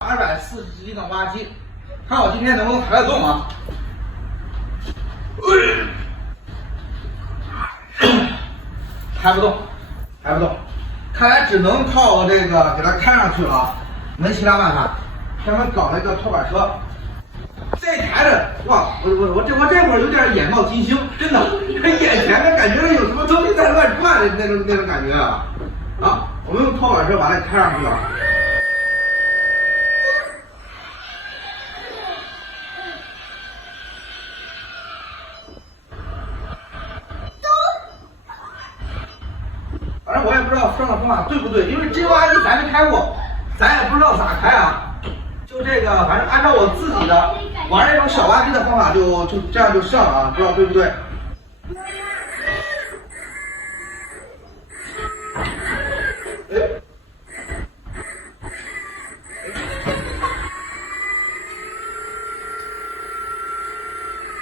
240斤的挖机，看我今天能不能抬得动啊？抬不动，抬不动，看来只能靠这个给它开上去了啊，没其他办法。专门搞了一个拖板车，这抬着哇，我这会儿有点眼冒金星，真的，眼前的感觉有什么东西在乱转的那种感觉啊！啊，我们用拖板车把它开上去了。 反正我也不知道上的方法对不对，因为这挖机咱没开过，咱也不知道咋开啊。就这个，反正按照我自己的玩这种小挖机的方法就这样就上了啊，不知道对不对？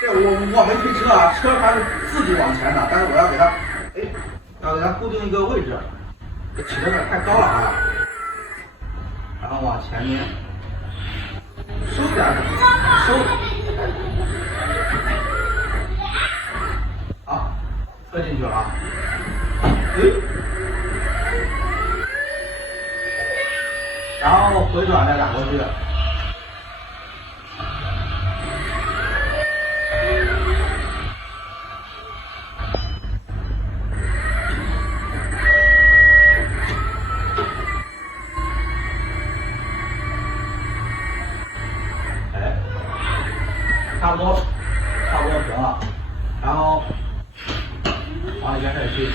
这我没推车啊，车它是自己往前的，但是我要给它，要给它固定一个位置，这起的有点太高了啊，然后往前面收点儿，收，好，推进去了啊，然后回转再打过去。 差不多平了，然后往里边开始推。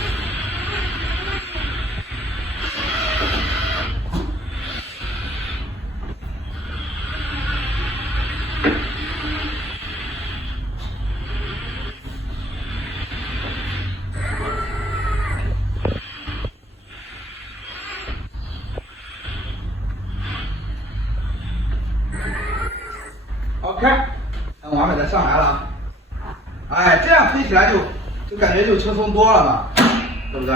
OK。 完美的上来了，哎，这样推起来就感觉就轻松多了嘛，对不对？